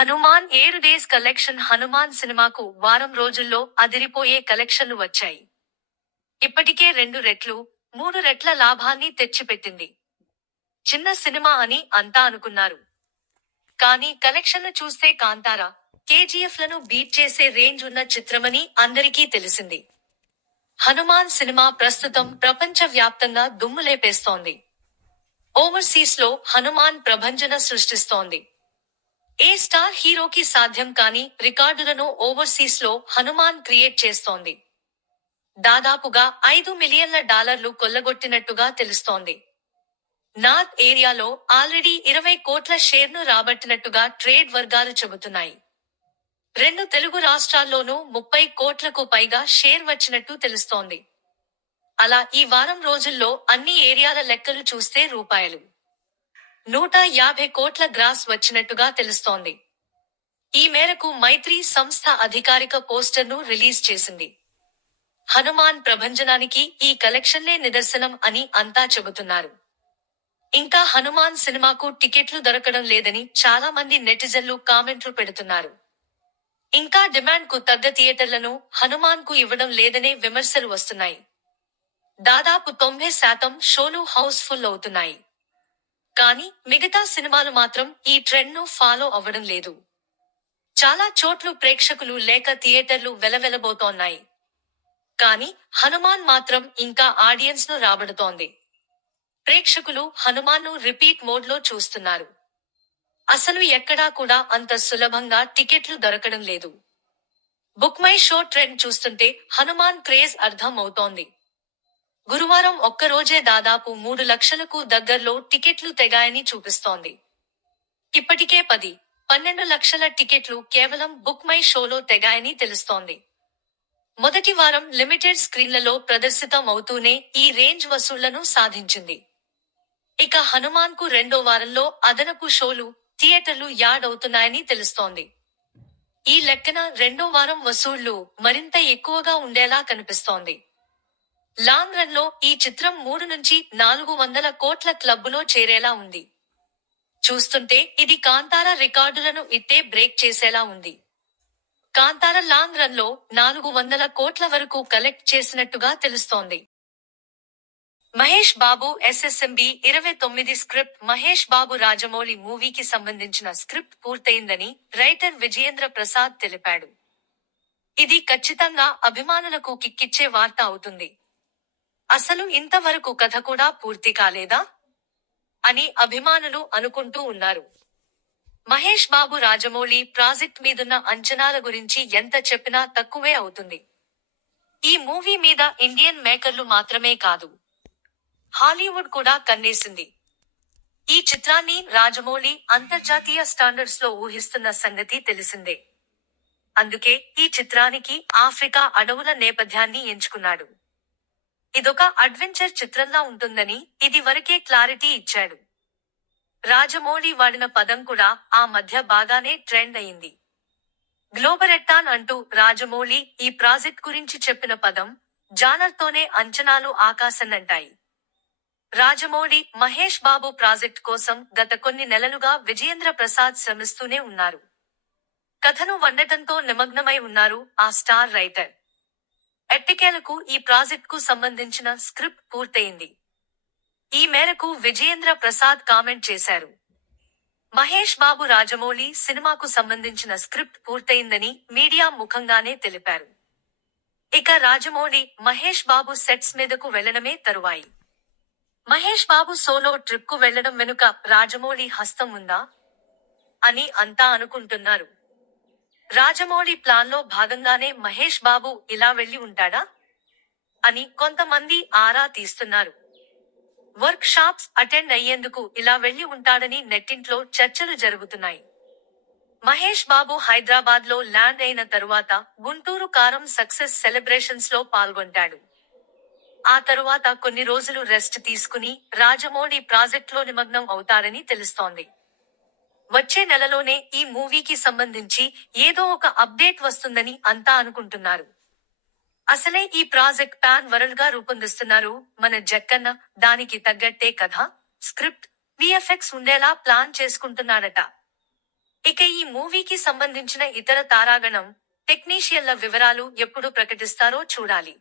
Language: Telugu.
హనుమాన్ 7 డేస్ కలెక్షన్ హనుమాన్ సినిమాకు వారం రోజుల్లో అదిరిపోయే కలెక్షన్లు వచ్చాయి. ఇప్పటికే 2 రెట్లు, 3 రెట్ల లాభాన్ని తెచ్చిపెట్టింది. చిన్న సినిమా అని అంతా అనుకున్నారు. కానీ కలెక్షన్లు చూస్తే కాంతారా, కేజీఎఫ్లను బీట్ చేసే రేంజ్ ఉన్న చిత్రమని అందరికీ తెలిసింది. హనుమాన్ సినిమా ప్రస్తుతం ప్రపంచ వ్యాప్తంగా దుమ్ములేపేస్తోంది. ఓవర్సీస్ లో హనుమాన్ ప్రభంజన సృష్టిస్తోంది. ఏ స్టార్ హీరోకి సాధ్యం కాని రికార్డులను ఓవర్సీస్ లో హనుమాన్ క్రియేట్ చేస్తోంది. దాదాపుగా $5 మిలియన్ల కొల్లగొట్టినట్టుగా తెలుస్తోంది. నార్త్ ఏరియాలో ఆల్రెడీ 20 కోట్ల షేర్ను రాబట్టినట్టుగా ట్రేడ్ వర్గాలు చెబుతున్నాయి. 2 తెలుగు రాష్ట్రాల్లోనూ 30 కోట్లకు పైగా షేర్ వచ్చినట్టు తెలుస్తోంది. అలా ఈ వారం రోజుల్లో అన్ని ఏరియాల లెక్కలు చూస్తే ₹150 కోట్ల గ్రాస్ వచ్చినట్టుగా తెలుస్తోంది. ఈ మేరకు మైత్రి సంస్థ అధికారిక పోస్టర్ను రిలీజ్ చేసింది. హనుమాన్ ప్రభంజనానికి ఈ కలెక్షన్లే నిదర్శనం అని అంతా చెబుతున్నారు. ఇంకా హనుమాన్ సినిమాకు టికెట్లు దొరకడం లేదని చాలా మంది నెటిజన్లు కామెంట్లు పెడుతున్నారు. ఇంకా డిమాండ్ కు తగ్గ థియేటర్లను హనుమాన్ కు ఇవ్వడం లేదనే విమర్శలు వస్తున్నాయి. దాదాపు 90% షోలు హౌస్ ఫుల్ అవుతున్నాయి. కానీ మిగతా సినిమాలు మాత్రం ఈ ట్రెండ్ ను ఫాలో అవ్వడం లేదు. చాలా చోట్లు ప్రేక్షకులు లేక థియేటర్లు వెలవెలబోతోన్నాయి. కానీ హనుమాన్ మాత్రం ఇంకా ఆడియన్స్ ను రాబడుతోంది. ప్రేక్షకులు హనుమాన్ ను రిపీట్ మోడ్ లో చూస్తున్నారు. అసలు ఎక్కడా కూడా అంత సులభంగా టికెట్లు దొరకడం లేదు. బుక్ మై షో ట్రెండ్ చూస్తుంటే హనుమాన్ క్రేజ్ అర్థం అవుతోంది. గురువారం ఒక్కరోజే దాదాపు 3 లక్షలకు దగ్గర్లో టికెట్లు తెగాయని చూపిస్తోంది. ఇప్పటికే 10-12 లక్షల టికెట్లు కేవలం బుక్ మై షోలో తెగాయని తెలుస్తోంది. మొదటి వారం లిమిటెడ్ స్క్రీన్లలో ప్రదర్శితం అవుతూనే ఈ రేంజ్ వసూళ్లను సాధించింది. ఇక హనుమాన్ కు రెండో వారంలో అదనపు షోలు, థియేటర్లు యాడ్ అవుతున్నాయని తెలుస్తోంది. ఈ లెక్కన రెండో వారం వసూళ్లు మరింత ఎక్కువగా ఉండేలా కనిపిస్తోంది. లాంగ్ రన్ లో ఈ చిత్రం 300-400 కోట్ల క్లబ్బులో చేరేలా ఉంది. చూస్తుంటే ఇది కాంతారా రికార్డులను ఇట్టే బ్రేక్ చేసేలా ఉంది. కాంతారా లాంగ్ రన్ లో 400 కోట్ల వరకు కలెక్ట్ చేసినట్టుగా తెలుస్తోంది. మహేష్ బాబు SSMB 29 స్క్రిప్ట్ మహేష్ బాబు రాజమౌళి మూవీకి సంబంధించిన స్క్రిప్ట్ పూర్తయిందని రైటర్ విజయేంద్ర ప్రసాద్ తెలిపాడు. ఇది ఖచ్చితంగా అభిమానులకు కిక్కిచ్చే వార్త అవుతుంది. అసలు ఇంతవరకు కథ కూడా పూర్తి కాలేదా అని అభిమానులు అనుకుంటూ ఉన్నారు. మహేష్ బాబు రాజమౌళి ప్రాజెక్ట్ మీదున్న అంచనాల గురించి ఎంత చెప్పినా తక్కువే అవుతుంది. ఈ మూవీ మీద ఇండియన్ మేకర్లు మాత్రమే కాదు, హాలీవుడ్ కూడా కన్నేసింది. ఈ చిత్రాన్ని రాజమౌళి అంతర్జాతీయ స్టాండర్డ్స్ లో ఊహిస్తున్న సంగతి తెలిసిందే. అందుకే ఈ చిత్రానికి ఆఫ్రికా అడవుల నేపథ్యాన్ని ఎంచుకున్నాడు. ఇదొక అడ్వెంచర్ చిత్రంలా ఉంటుందని ఇది వరకే క్లారిటీ ఇచ్చాడు. రాజమౌళి వాడిన పదం కూడా ఆ మధ్య బాగానే ట్రెండ్ అయింది. గ్లోబరెట్టాన్ అంటూ రాజమౌళి ఈ ప్రాజెక్ట్ గురించి చెప్పిన పదం, జానర్తోనే అంచనాలు ఆకాశన్నంటాయి. రాజమౌళి, మహేష్ బాబు ప్రాజెక్ట్ కోసం గత కొన్ని నెలలుగా విజయేంద్ర ప్రసాద్ శ్రమిస్తూనే ఉన్నారు. కథను వండటంతో నిమగ్నమై ఉన్నారు ఆ స్టార్ రైటర్. ఎట్టకేలకు ఈ ప్రాజెక్ట్ కు సంబంధించిన స్క్రిప్ట్ పూర్తయింది. ఈ మేరకు విజయేంద్ర ప్రసాద్ కామెంట్ చేశారు. మహేష్ బాబు రాజమౌళి సినిమాకు సంబంధించిన స్క్రిప్ట్ పూర్తయిందని మీడియా ముఖంగానే తెలిపారు. ఇక రాజమౌళి, మహేష్ బాబు సెట్స్ మీదకు వెళ్లడమే తరువాయి. మహేష్ బాబు సోలో ట్రిప్ కు వెళ్లడం వెనుక రాజమౌళి హస్తం ఉందా అని అంతా అనుకుంటున్నారు. రాజమౌళి ప్లాన్ లో భాగంగానే మహేష్ బాబు ఇలా వెళ్లి ఉంటాడా అని కొంతమంది ఆరా తీస్తున్నారు. వర్క్ షాప్స్ అటెండ్ అయ్యేందుకు ఇలా వెళ్లి ఉంటాడని నెట్టింట్లో చర్చలు జరుగుతున్నాయి. మహేష్ బాబు హైదరాబాద్ లో ల్యాండ్ అయిన తరువాత గుంటూరు కారం సక్సెస్ సెలబ్రేషన్స్ లో పాల్గొంటాడు. ఆ తరువాత కొన్ని రోజులు రెస్ట్ తీసుకుని రాజమౌళి ప్రాజెక్ట్ లో నిమగ్నం అవుతారని తెలుస్తోంది. వచ్చే నెలలోనే ఈ మూవీకి సంబంధించి ఏదో ఒక అప్డేట్ వస్తుందని అంతా అనుకుంటున్నారు. అసలే ఈ ప్రాజెక్ట్ పాన్ వరల్డ్ గా రూపొందిస్తున్నారు మన జక్కన్న. దానికి తగ్గట్టే కథ, స్క్రిప్ట్, VFX ఉండేలా ప్లాన్ చేసుకుంటున్నాడట. ఇక ఈ మూవీకి సంబంధించిన ఇతర తారాగణం, టెక్నీషియన్ల వివరాలు ఎప్పుడు ప్రకటిస్తారో చూడాలి.